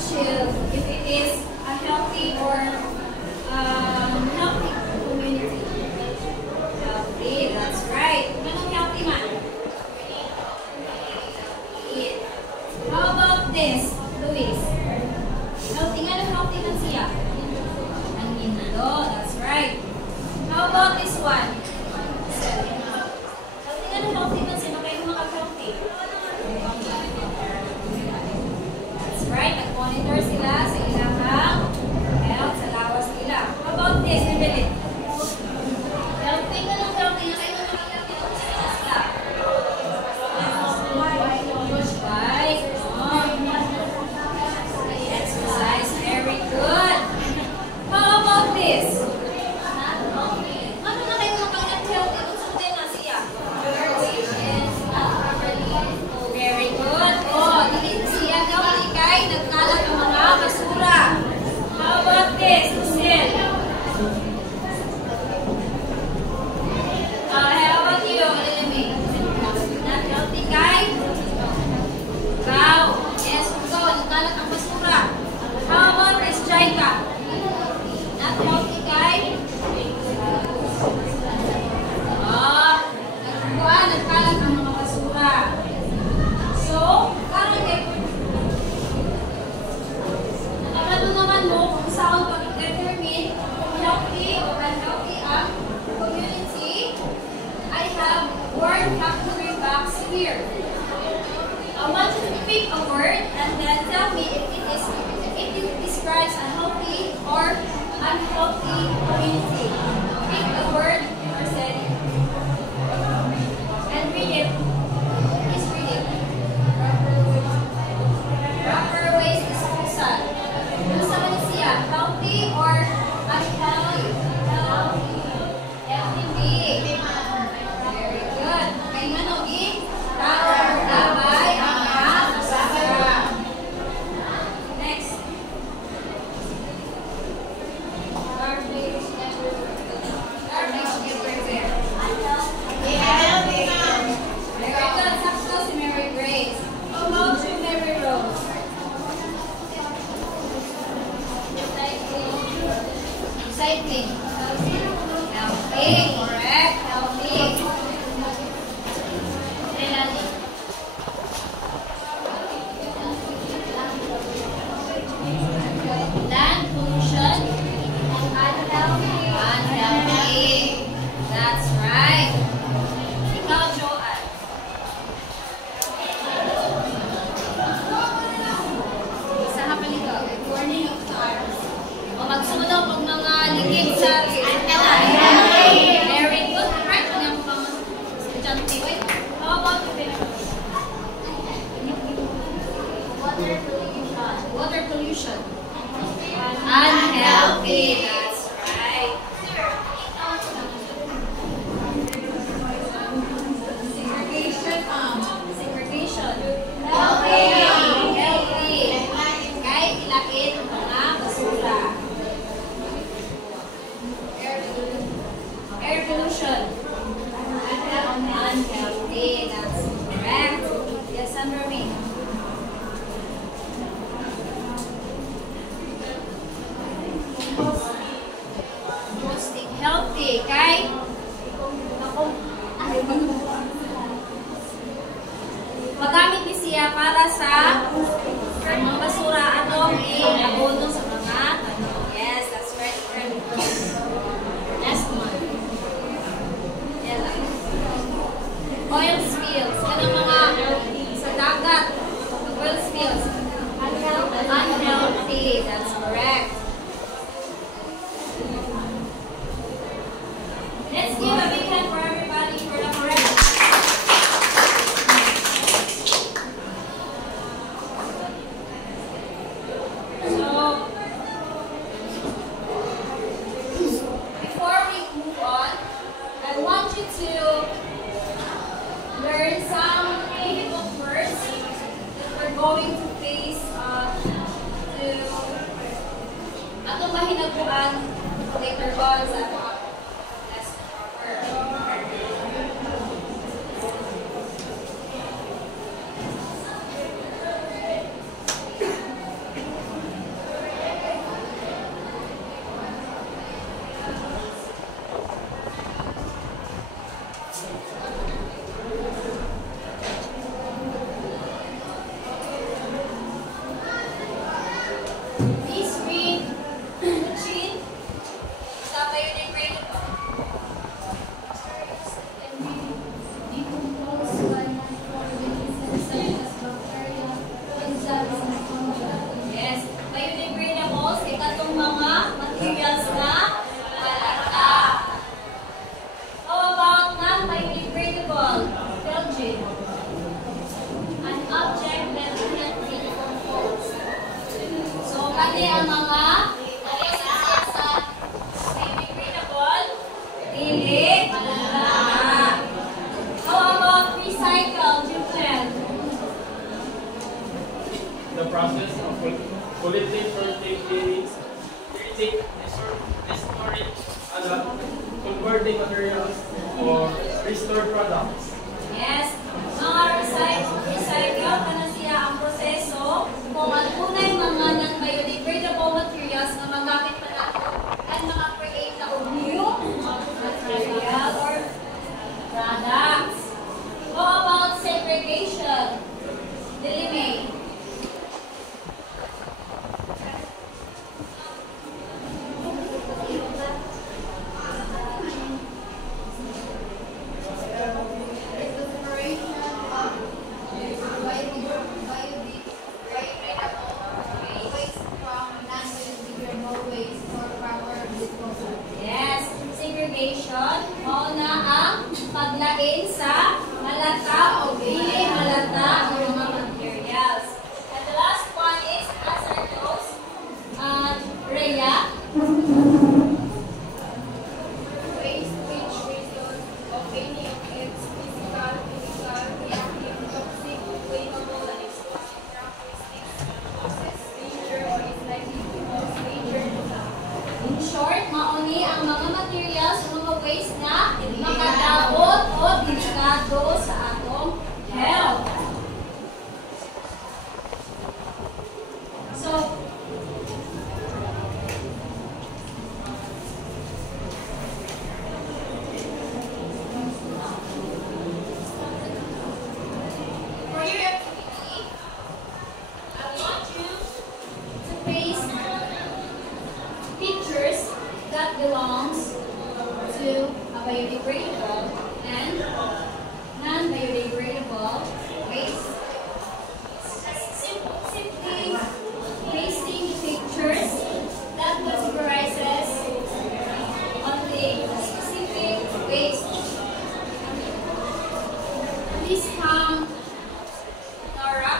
chill if it is a healthy or healthy community. Healthy, that's right. Anong healthy man? How about this, Luis? Healthy nga ng healthy man siya? Ang ginalo, that's right. How about this one? Healthy nga ng healthy man siya, kayo makag-healthy. That's right, nag-monitor sila sa ilang health, sa lawas nila. How about this, Evelyn? Healthy nga ng healthy na kayo makag-healthy sila. Exercise, very good. How about this? Ano na kayo makag-healthy? Tunsutin na siya. Very good. Oh, dili siya healthy kay nagkalat ng mga basura. How about this, Lucille? How about you, Elimi? Not healthy kay? Ikaw. Yes, ikaw. Nagkalat ang basura. How about this, Jaika? Not healthy kay? Nagkalat ang mga basura. So, parang nakakalo naman mo kung saan pag-determine kung healthy o unhealthy ang community. I have word vocabulary box here. I want you to pick a word and then tell me if it describes a healthy or unhealthy community. Pick a word or say it. And read it. Please read it. Proper ways disposal. Ano sa man siya? Healthy or unhealthy? Healthy being. Very good. Kaya nga no, proper tabay ang basura. Next. Garbage everywhere. Very good. Sakto si Mary Grace. How about you, Mary Rose? Recycling. Healthy. Correct. Healthy. Land pollution. Unhealthy. Unhealthy. That's right. Ikaw, Joanne. Isa ka pa nito. Warning of cars. O magsunog ang mga ligid sa unhealthy. Very good. Right? Ano yung mga estudyante? Wait. How about the water pollution? Water pollution. Unhealthy. That's right. Segregation. Segregation. Healthy. Healthy. Kahit ilain ang mga basura. Air pollution. Unhealthy. That's correct. Yes, Sandra May. Composting. Healthy. Kay? Magamit ni siya para sa mga basura atong i-abono sa mga tanong. Yes, that's right. Next one. Oil spills. Ganang mga sa dagat. Oil spills. Unhealthy. That's correct. Let's give a big hand for everybody for the correct. So, before we move on, I want you to learn some difficult words that we're going to face to atong mahinaguan later on sa lesson. ang mga biodegradable? Dili. Wala. How about recycle, Jupel? The process of collecting, sorting, restoring, converting materials or restored products. Yes. Mga recycle, ano siya ang proseso kung ang unay mga non-biodegradable materials na magamit pa nato at maka-create na og new material or products. How about segregation? Delimate. Yes, segregation, mauna ang paglain sa malata o dili malata o mga materials. And the last one is hazardous, Rhea. Waste which results of any of its physical, reactive, toxic, flammable, and explosive characteristics causes danger or is likely to cause danger to health. In short, mauni ang mga materials o mga waste na makadaot o delikado sa atong health. So, for your activity, I want you to paste pictures that belongs to a biodegradable and non-biodegradable waste. Simply pasting pictures that categorizes on the specific waste. Please come, Nora.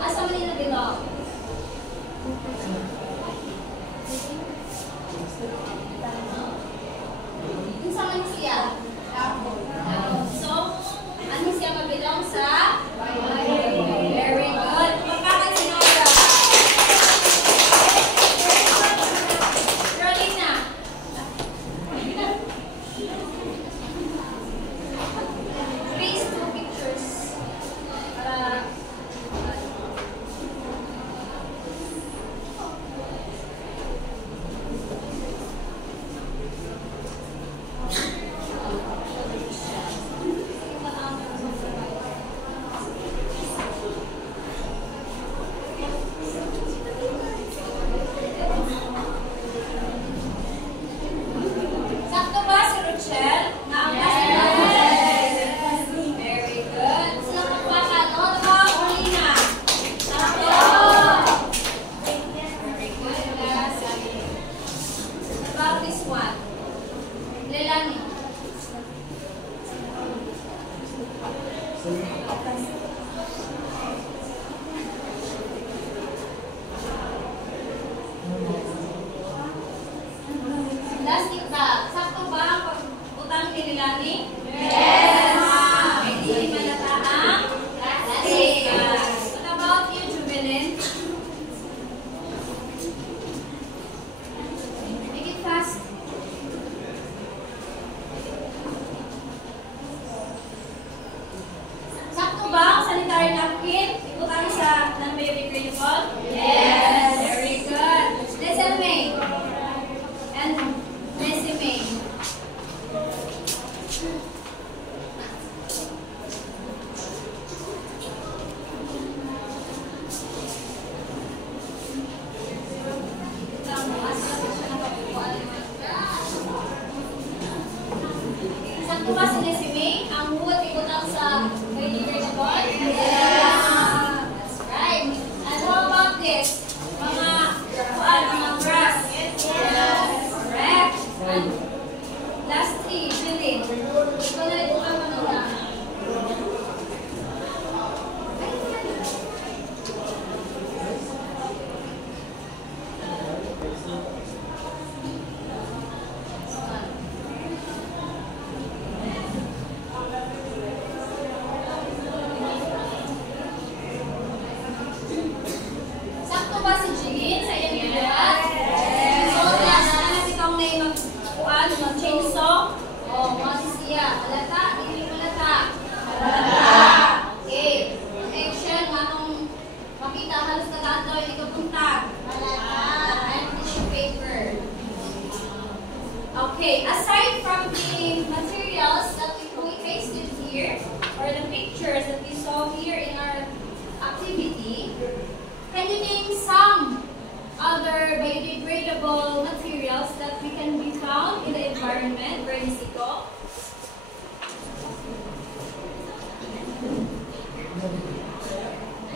Asa man nila belong? Unsa man siya? So, ano siya mabilong sa? Very good. Pagkakan si Nora. Rolina. Please two pictures. Para sakto ba si Rochelle? Yes. Very good. Sino pa ba? Ano ba? Rolina. Sakto. Very good, class. About this one. Lelani. Plastic bag. Sakto ba ang pag-utang ni Lelani? Yes. Hindi malata ang plastic bag. What about you, Jubilin? Make it fast. Sakto ba ang sanitary napkin? Ibutang sa non-biodegradable? Yes. Very good. Resume. And resume. Sakto ba si resume? Ang huwag ibutang sa biodegradable? Yes. That's right. And how about this? Mga grass. Yes. Okay, aside from the materials that we pasted here, or the pictures that we saw here in our activity, can you name some other biodegradable materials that we can be found in the environment? Bernice, ito?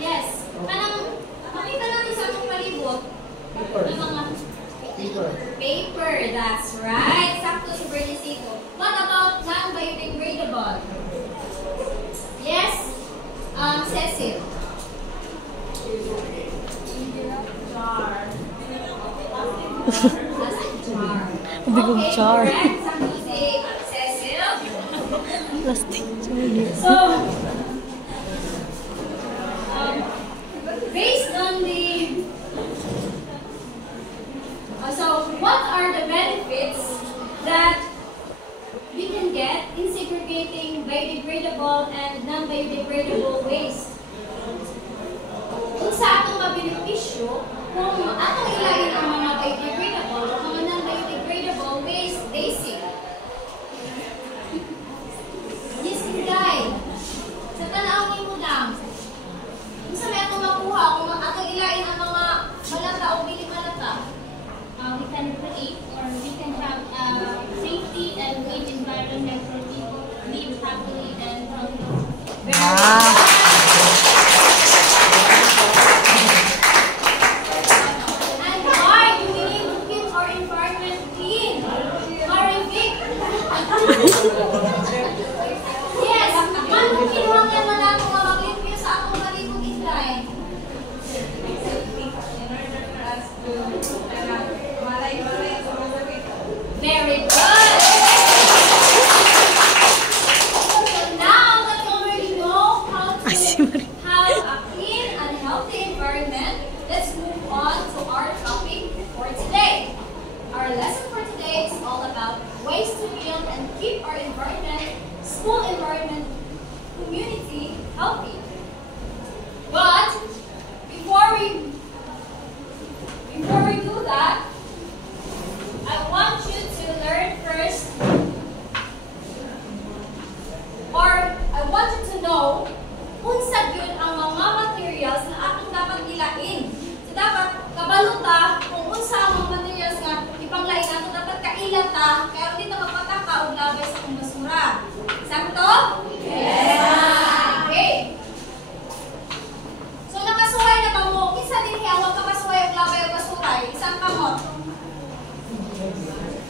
Yes. Makita natin sa atong palibot. Ang mga paper, that's right. Sakto si Bernice ito. What about non-biodegradable? Yes? Cecil. Jar. Plastic jar. Bigong Okay, jar. correct. Sakto si Cecil. Plastic jar. So, based on the so what are the benefits that we can get in segregating biodegradable and non-biodegradable waste? Kung sa atong mabenepisyo, kung atong ilagin ang mga biodegradable o mga non-biodegradable waste basic. Yes, guys. Sa tanawin mo lang. Kung sa may atong makuha, kung atong ilagin ang mga malata o biling malata, we can create or we can have a safety and clean environment for people to live happily and healthy. And why do we need to keep our environment clean? Horrific. Yes, ano kinuhang yan na natin maglimpyo sa atong malibog Inday? Very good. So now that you already know how to have a clean and healthy environment, let's move on to our topic for today. Our lesson for today is all about ways to build and keep our environment, school environment, community healthy. But before we do that, I want you to learn first, or I want you to know unsa gyud ang mga materials na atong dapat ilain. So dapat kabaluta kung unsa ang mga materials nga ipanglain nato, dapat kailan ta kaya hindi ta magpataka og labay sa akong basura. Sakto? Yes. Okay. So nakasuway na ba mo? Kinsa dinhi ang magkapasuway og labay og basura? Isang kamot.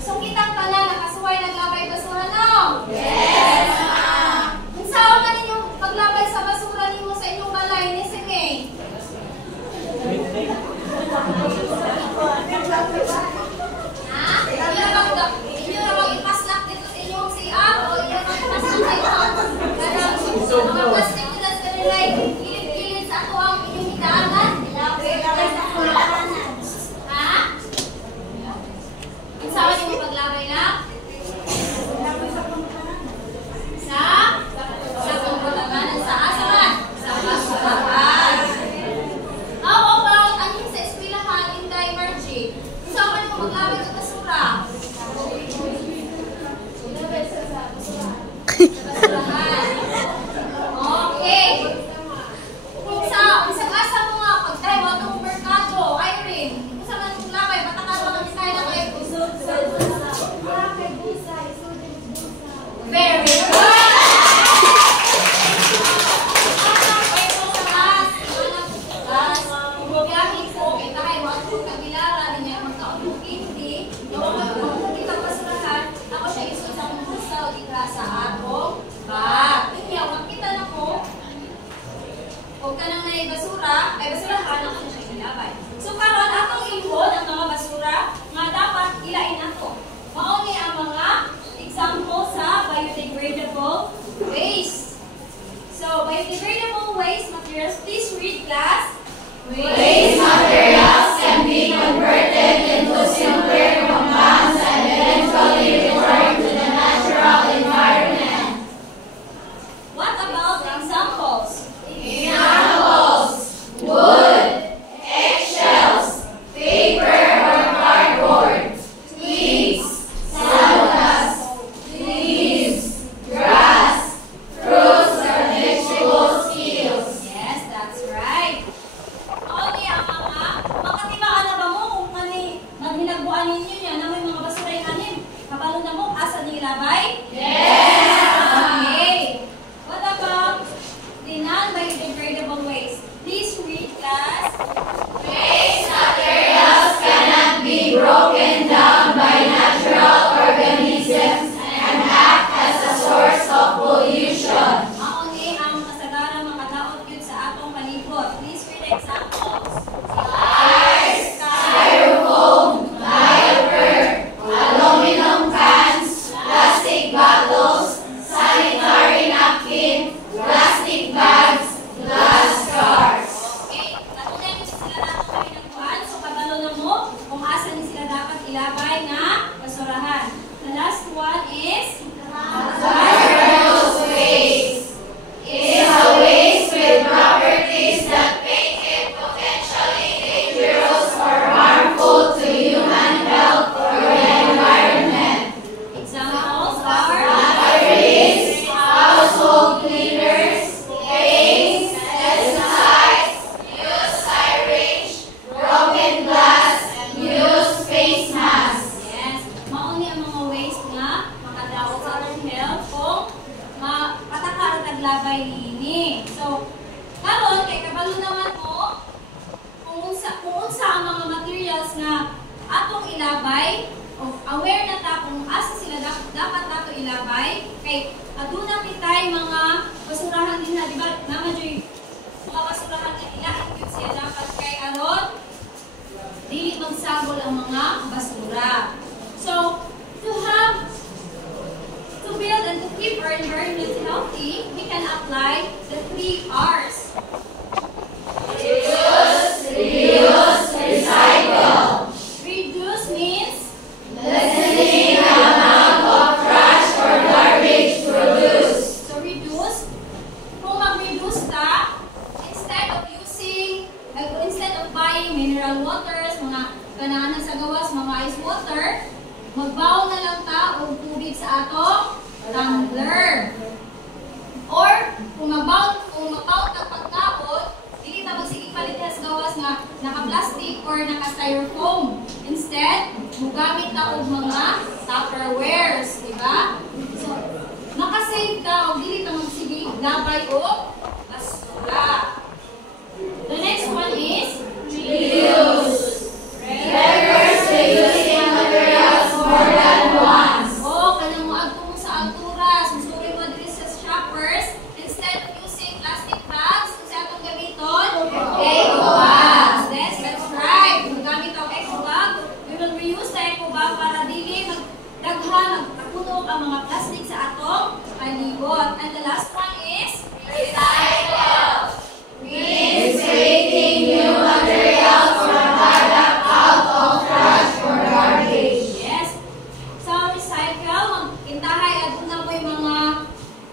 So kitang tanan nakasuway naglabay basura no? Yes! Kung saan man inyong paglabay sa basura nimo sa inyong balay ni sige. Ha? Inyo na bang ipaslak dito sa inyong CR o inyo na ipaslak dito? Mga plastic na sa nilay, gilid-gilid sa ato ang inyong hidaanan. Ha? Saan niyo mo paglabay na? Sa pangkulabanan. Sa asaman? Sa basurahan. How about ang sa eskwelahan, Inday Margie? Saan mo maglabay sa basura? Sa basurahan. Okay. Kung sa asa mo nga, pag-try mo itong merkado, Irene, kung saan mo maglabay, matakaroon ang design na kayo. Very good! Kung biyahin po, kita kayo mga kabilara, hindi niya magkaunong hindi, yung mga ilabay? Yes! Okay. What about the non-biodegradable waste? Please read, class. Waste materials cannot be broken down by natural organisms and act as a source of pollution. Mauni ang kasagaran makadaot yun sa atong palibot. Please read examples. Tires, styrofoam, diaper, aluminum cans, plastic bottles, sanitary napkin, plastic bags, glass jars. Okay, natunan nyo sila dapat kami nagkuhan. So, kabalo na mo kung asa ni sila dapat ilabay na basurahan. The last one is Hazardous waste is a waste with properties that make it potentially dangerous or harmful to human health or the environment. examples are Batteries, household cleaners, paints, pesticides, used syringe, broken glass, used face masks. yes, mauni ang mga waste nga makadaot sa atong health kung pataka ang taglabay nini. So, karon kay kabalo naman mo kung unsa ang mga materials nga atong ilabay, o aware na ta kung asa sila dapat nato ilabay kay aduna kitay mga basurahan din na, di ba? Naman yung mga basurahan nga ilahin gyud siya dapat kay aron dili magsagol ang mga basura. So, to build and to keep our environment healthy, we can apply the 3 R's. Reduce, reuse, recycle. Reduce means Lessening the amount of trash or garbage produced. so reduce. Kung mag-reduce ka, instead of buying mineral waters, mga ganahan sa gawas, mga ice water, magbaw na lang ta og tubig sa atong tumbler. Or kung magbaw ka pagkaon, dili ta magsige palit sa gawas nga naka-plastic or naka-styrofoam. Instead, mugamit ta og mga Tupperwares, di ba? So, makasave ka og dili ta magsige labay og basura. The next one is Reuse. Refers to using materials more than once. oh, kanang moadto mo sa altura, susuri mo diri sa shoppers, instead of using plastic bags, kung sa atong gamiton, eco bags. Yes, that's right. Kung gamit ang eco bag, we will reuse the eco bag para dili magpunog ang mga plastic sa atong palibot. And the last one is Recycle. Means creating new materials or product out of trash or garbage. yes. Sa recycle, intahay aduna mo yung mga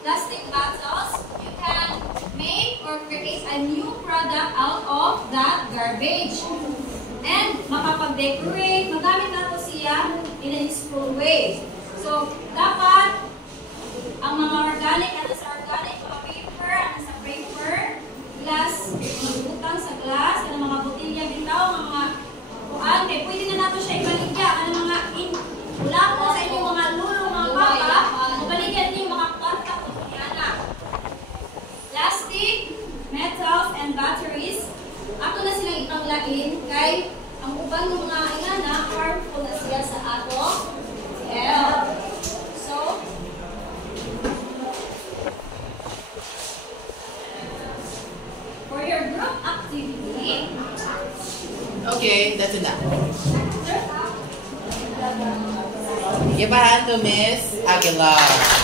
plastic bottles, you can make or create a new product out of that garbage. And makapag-decorate, magamit nato siya in a useful way. So, dapat ang mga organic, ano sa organic, mga paper, ano sa paper, glass, mga butang sa glass, ano mga botilya bitaw, mga kuan, kaya pwede na nato siya ibaligya, ano mga wala po sa inyong mga lulo, mga papa, mabaligyan niyo mga kwarta o yana. Plastic, metals, and batteries, ato na silang ipanglain kay ang uban ng mga inana, harmful na siya sa atong health. So, for your group activity, Okay, that's enough. Give a hand to Miss Aguilar.